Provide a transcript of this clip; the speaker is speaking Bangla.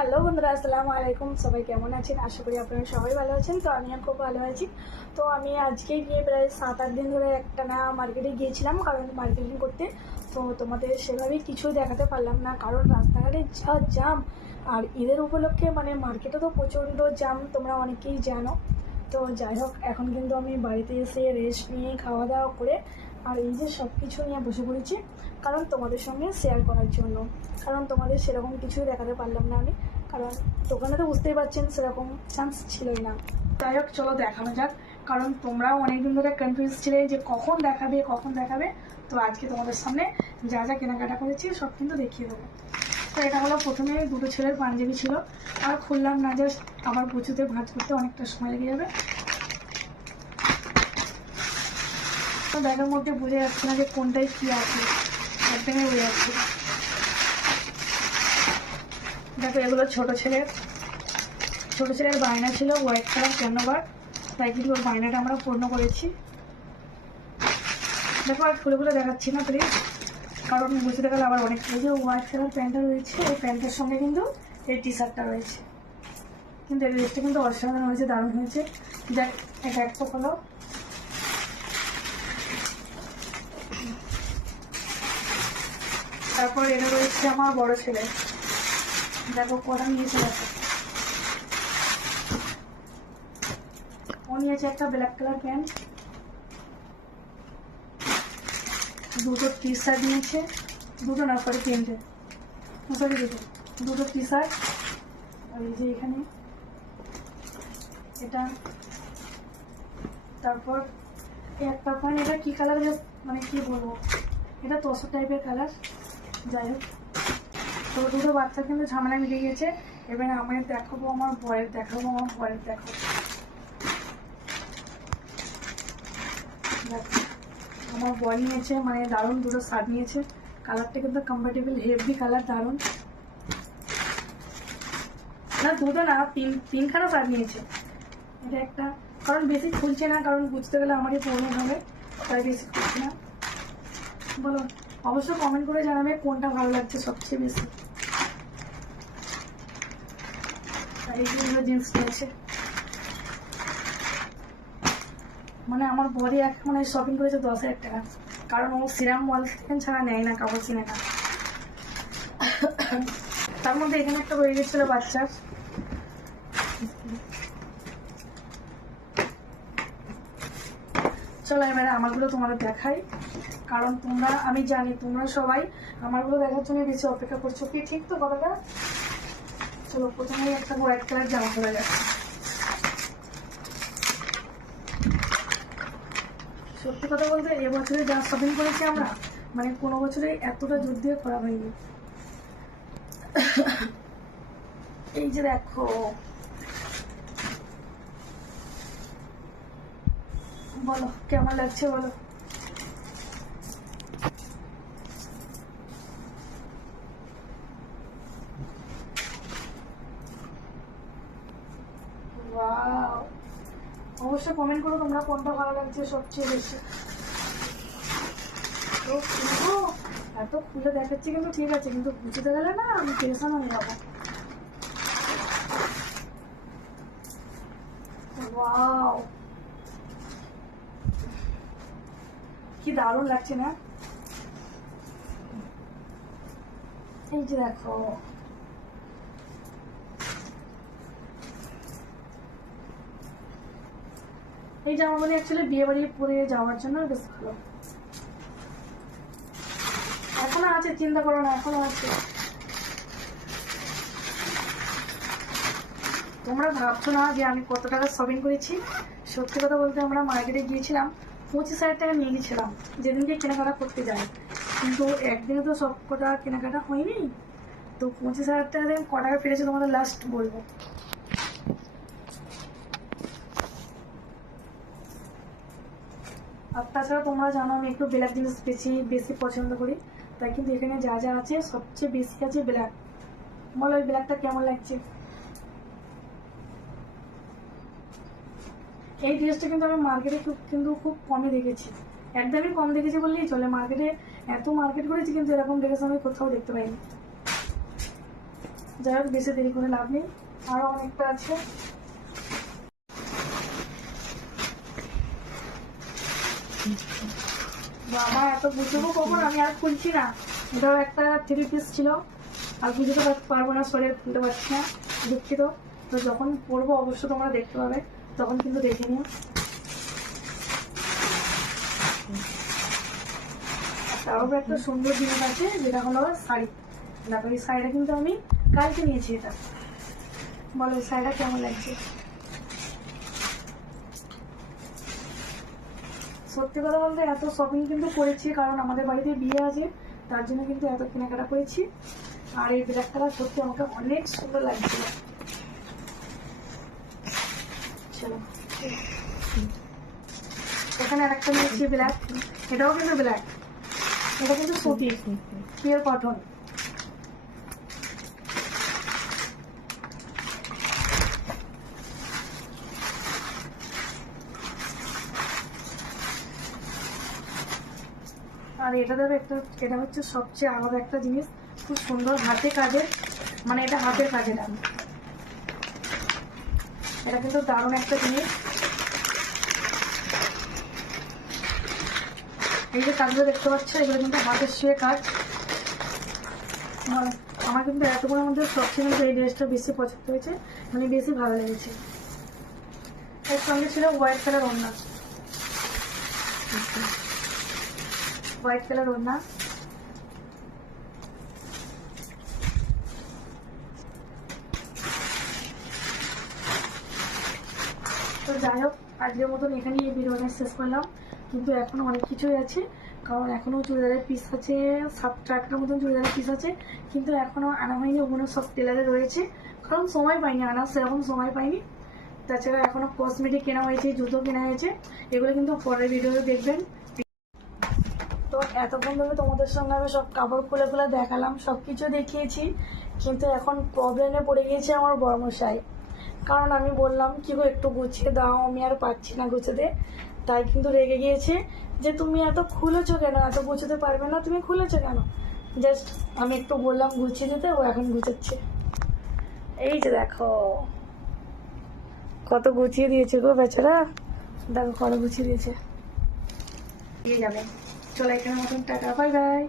হ্যালো বন্ধুরা, আসসালামু আলাইকুম। সবাই কেমন আছেন? আশা করি আপনারা সবাই ভালো আছেন। তো আমিও খুব ভালো আছি। তো আমি আজকে গিয়ে প্রায় 7-8 দিন ধরে একটা না মার্কেটে গিয়েছিলাম, কারণ মার্কেটিং করতে। তো তোমাদের সেভাবে কিছুই দেখাতে পারলাম না, কারণ রাস্তাঘাটে যা জাম। আর ঈদের উপলক্ষে মানে মার্কেটে তো প্রচণ্ড জাম, তোমরা অনেকেই জানো। তো যাই হোক, এখন কিন্তু আমি বাড়িতে এসে রেস্ট নিয়ে খাওয়া দাওয়া করে আর এই যে সব কিছু নিয়ে বসে পড়েছি, কারণ তোমাদের সঙ্গে শেয়ার করার জন্য। কারণ তোমাদের সেরকম কিছুই দেখাতে পারলাম না আমি, কারণ দোকানে তো বুঝতেই পারছেন সেরকম চান্স ছিলই না। যাই হোক, চলো দেখানো যাক, কারণ তোমরাও অনেকদিন ধরে কনফিউজ ছিলে যে কখন দেখাবে। তো আজকে তোমাদের সামনে যা যা কেনাকাটা করেছি সব কিন্তু দেখিয়ে দেবো। তো এটা হলো প্রথমে দুটো ছেলের পাঞ্জাবি ছিল, আর খুললাম না, জাস্ট আবার প্রচুতে ভাঁজ করতে অনেকটা সময় লেগে যাবে। তো ব্যাগের মধ্যে বোঝা যাচ্ছে না যে কোনটায় কী আছে, একদমই বোঝা যাচ্ছে না। দেখো, এগুলো ছোটো ছেলের বায়না ছিল হোয়াইট কালার ক্যানোভার, তাই কিন্তু ওর বায়নাটা আমরা পূর্ণ করেছি। দেখো, আর খুলে দেখাচ্ছি না প্লিজ, কারণ বুঝতে গেলে আবার অনেক। এই যে হোয়াইট কালার প্যান্টটা রয়েছে, এই প্যান্টের সঙ্গে কিন্তু এই টি শার্টটা রয়েছে, কিন্তু এই ড্রেসটা কিন্তু অসাধারণ হয়েছে, দারুণ হয়েছে। দেখ, এটা একটা হলো। তারপর এটা রয়েছে আমার বড় ছেলে, দেখো কটা নিয়েছে। দেখো, ও নিয়েছে একটা ব্ল্যাক কালার প্যান্ট, দুটো টি শার্ট নিয়েছে, দুটো না সরি তিনটে, সরি দুটো টি শার্ট। আর এই যে এখানে এটা, তারপর একটা প্যান্ট, এটা কী কালার, মানে কী বলবো, এটা তসর টাইপের কালার। যাই হোক, তো দুটো বাচ্চা কিন্তু ঝামেলা মিলে গেছে। এবারে আমার দেখাবো, আমার বয়ের দেখাবো। আমার বয় নিয়েছে, মানে দারুণ দুটো শার্ট নিয়েছে, কালারটা কিন্তু কমফর্টেবল, হেভি কালার, দারুণ। না দুটো না, তিনখানা শার্ট নিয়েছে। এটা একটা, কারণ বেশি খুলছে না, কারণ বুঝতে গেলে আমারই পুরনো হবে, তাই বেশি খুলছে না। বলো, অবশ্য কমেন্ট করে জানাবে কোনটা ভালো লাগছে সবচেয়ে বেশি। আর এই যে জিন্স নিয়েছে, মানে আমার বডি এখন শপিং করেছে 10,000 টাকা, কারণ ও সিরাম ওয়াল ছাড়া নেয় না, কাপড় কিনে না। তার মধ্যে এখানে একটা রয়ে গেছিল বাচ্চার। চলো এবারে আমারগুলো তোমাদের দেখাই, কারণ আমি জানি তোমরা সবাই আমারগুলো দেখার জন্য বেশি অপেক্ষা করছো। কি ঠিক তো কথাটা? চলো, প্রথমেই একটা হোয়াইট কালার জামা পরে যাচ্ছে। সত্যি কথা বলতে এবছরে যা শপিং করেছি আমরা, মানে কোনো বছরে এতটা জোর দিয়ে করা হয়নি। এই যে দেখো, বলো কেমন লাগছে বলো। অবশ্যই কমেন্ট করো তোমরা কোনটা ভালো লাগছে সবচেয়ে বেশি। তো কিন্তু এত খুলে দেখাচ্ছি, কিন্তু ঠিক আছে, কিন্তু বুঝতে গেলে না আমি টেনশন হয়ে যাবো। ওয়াও, কি দারুণ লাগছে না? এই যে দেখো, এই জামাগুলো অ্যাকচুয়ালি বিয়ে বাড়ি পরে যাওয়ার জন্য বেশ ভালো। এখনো আছে, চিন্তা করো না, এখনো আছে। তোমরা ভাবছো না যে আমি কত টাকা শপিং করেছি। সত্যি কথা বলতে আমরা মার্কেটে গিয়েছিলাম, 25,000 টাকা নিয়ে গেছিলাম যেদিনকে কেনাকাটা করতে যাই, কিন্তু একদিনে তো সব কটা কেনাকাটা হয়নি। তো 25,000 টাকা দিয়ে ক টাকা ফিরেছে তোমাদের লাস্ট বলবো। আর তাছাড়া তোমরা জানো আমি একটু ব্ল্যাক জিনিস বেশি পছন্দ করি, তাই কিন্তু এখানে যা যা আছে সবচেয়ে বেশি আছে ব্ল্যাক। বলো এই ব্ল্যাকটা কেমন লাগছে? এই ড্রেসটা কিন্তু আমি মার্কেটে খুব কমই দেখেছি, একদমই কম দেখেছি বললেই চলে। মার্কেটে এত মার্কেট করেছি, কিন্তু এরকম ড্রেস আমি কোথাও দেখতে পাইনি। যাই হোক বেশি দেরি করে লাভ নেই, আরও অনেকটা আছে। বাবা এত গুছাবো কখন, আমি আর খুলছি না। এটাও একটা 3 পিস ছিল, আর বুঝতে পারবো না, শরীর খুলতে পারছি না, দুঃখিত। তো যখন পরবো অবশ্য তোমরা দেখতে পাবে, তখন কিন্তু দেখে নিও। তারও একটা সুন্দর জিনিস আছে, যেটা হলো শাড়ি। দেখো এই শাড়িটা কিন্তু আমি কালকে নিয়েছি। এটা বলো এই শাড়িটা কেমন লাগছে? সত্যি কথা বলতে এত শপিং কিন্তু করেছি, কারণ আমাদের বাড়িতে বিয়ে আছে, তার জন্য কিন্তু এত কেনাকাটা করেছি। আর এই ব্ল্যাক কালার সত্যি আমাকে অনেক সুন্দর লাগছিল। চলো, এখানে আরেকটা নিয়েছি ব্ল্যাক, এটাও কিন্তু ব্ল্যাক, এটা কিন্তু সুতি পিওর কটন। আর এটা দেবে একটা, এটা হচ্ছে সবচেয়ে আলাদা একটা জিনিস, খুব সুন্দর হাতে কাজের, মানে এটা হাতের কাজের। আমি এটা কিন্তু দারুণ একটা জিনিস। এই যে কাজগুলো দেখতে পাচ্ছ, এগুলো কিন্তু হাতের শুয়ে কাজ। আমার কিন্তু এতগুলোর মধ্যে সবচেয়ে কিন্তু এই ড্রেসটা বেশি পছন্দ হয়েছে, মানে বেশি ভালো লেগেছে। এর সঙ্গে ছিল হোয়াইট কালার ওড়না, হোয়াইট কালার ওড়না। তো যাই হোক, আজকের মতন এখানেই এই ভিডিওটা শেষ করলাম, কিন্তু এখনো অনেক কিছুই আছে, কারণ এখনো চুড়িদারের পিস আছে 7-8টার মতন চুড়িদারের পিস আছে, কিন্তু এখনো আনা হয়নি। ওগুলো সব টেলারে রয়েছে, কারণ সময় পাইনি, আনার সেরকম সময় পাইনি। তাছাড়া এখনো কসমেটিক কেনা হয়েছে, জুতো কেনা হয়েছে, এগুলো কিন্তু পরের ভিডিওতে দেখবেন। তো এতক্ষণ ধরে তোমাদের সঙ্গে আমি সব কাপড় খুলে খুলে দেখালাম, সব কিছু দেখিয়েছি, কিন্তু এখন প্রবলেমে পড়ে গিয়েছে আমার বড়মশাই। কারণ আমি বললাম কি গো একটু গুছিয়ে দাও, আমি আর পাচ্ছি না গুছোতে। তাই কিন্তু রেগে গিয়েছে যে তুমি এত খুলেছো কেন, এত গুছোতে পারবে না, তুমি খুলেছো কেন। জাস্ট আমি একটু বললাম গুছিয়ে দিতে, ও এখন গুছাচ্ছে। এই যে দেখো কত গুছিয়ে দিয়েছে গো বেচারা, দেখো কত গুছিয়ে দিয়েছে। দিয়ে যাবে। চলো এখানে মতন, টাটা, বাই বাই।